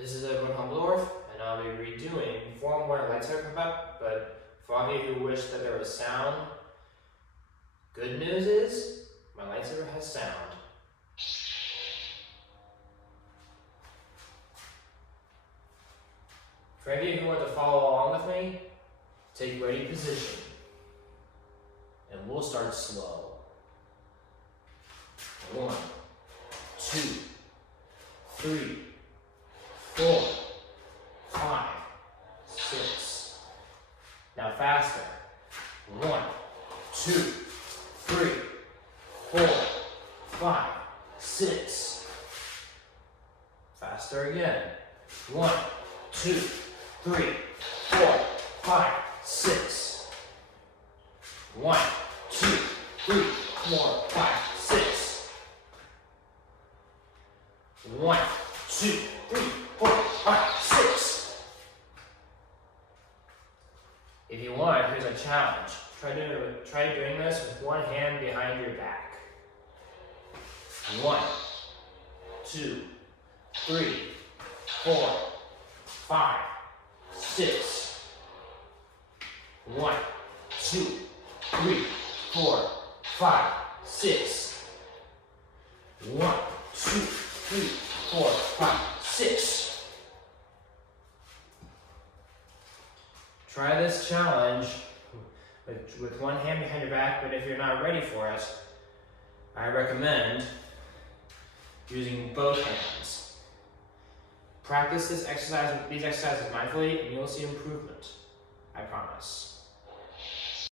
This is Edwin Humbledorf, and I'll be redoing Form 1 lightsaber combat, but for all of you who wish that there was sound, good news is, my lightsaber has sound. For any of you who want to follow along with me, take ready position, and we'll start slow. 1, 2, 3, 4, 5, 6. Now faster. 1, 2, 3, 4, 5, 6. Faster again. 1, 2, 3, 4, 5, 6. 1, 2, 3, 4, 5, 6. 1, 2, 3, 4, 5, 6. If you want, here's a challenge. Try doing this with one hand behind your back. 1, 2, 3, 4, 5, 6. 1, 2, 3, 4, 5, 6. 1, 2, 3, 4, 5, 6. Try this challenge with one hand behind your back, but if you're not ready for it, I recommend using both hands. Practice these exercises mindfully, and you'll see improvement. I promise.